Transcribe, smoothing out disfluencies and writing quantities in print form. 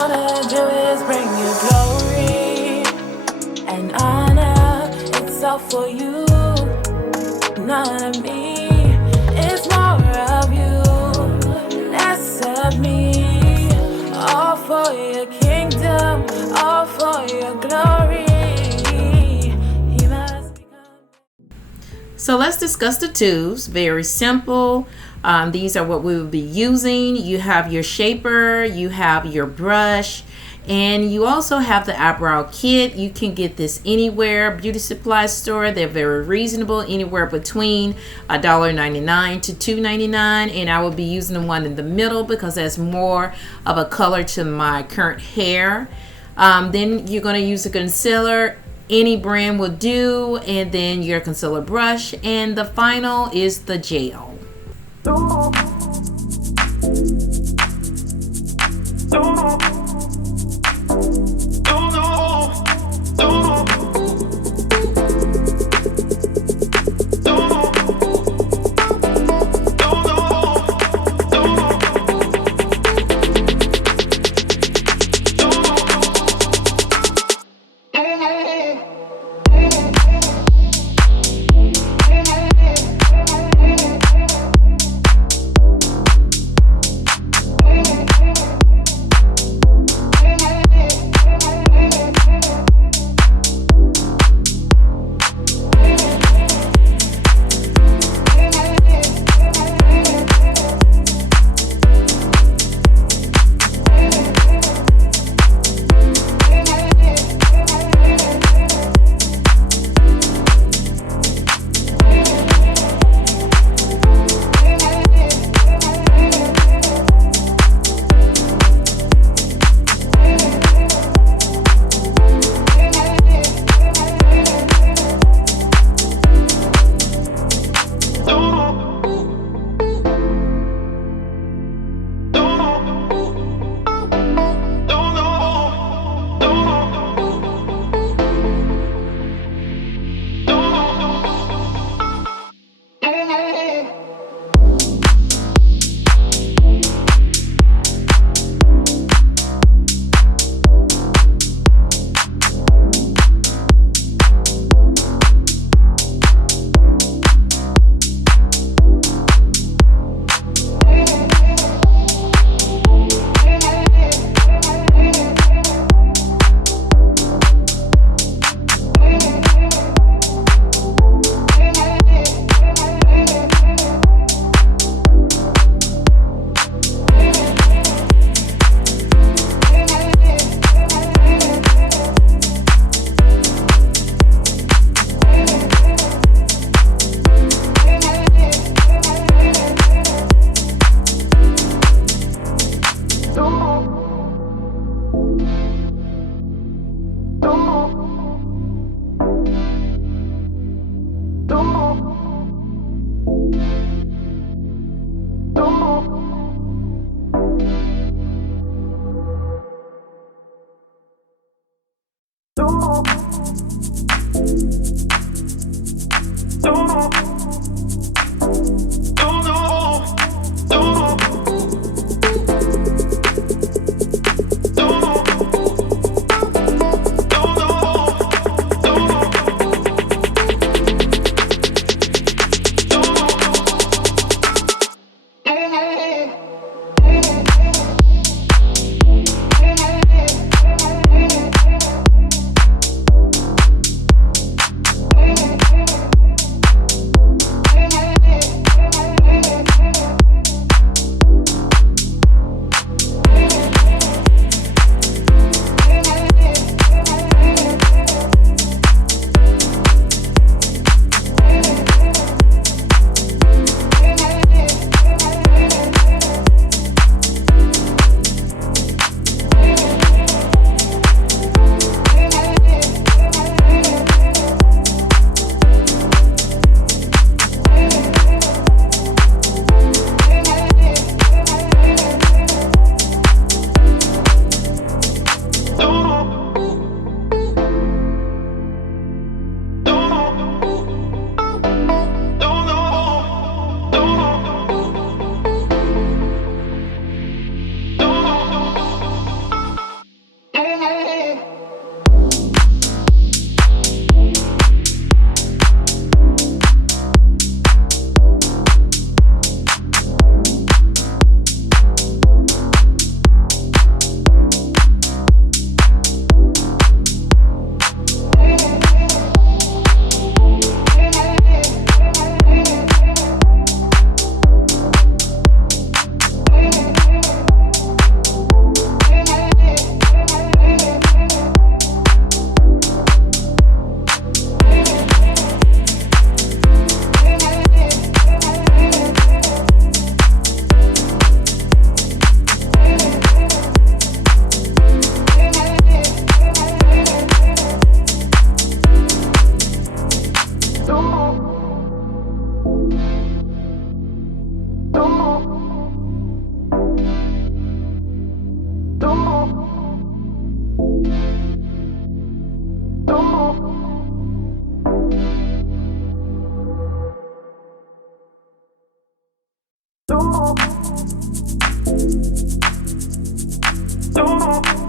Wanna do is bring you glory and honor. It's all for you, none of me. It's more of you, less of me. All for your kingdom, all for your glory. He must become. So let's discuss the tools. Very simple. These are what we will be using. You have your shaper, you have your brush, and you also have the eyebrow kit. You can get this anywhere, beauty supply store. They're very reasonable, anywhere between $1.99 to $2.99, and I will be using the one in the middle because that's more of a color to my current hair. Then you're going to use a concealer. Any brand will do, and then your concealer brush, and the final is the gel. Don't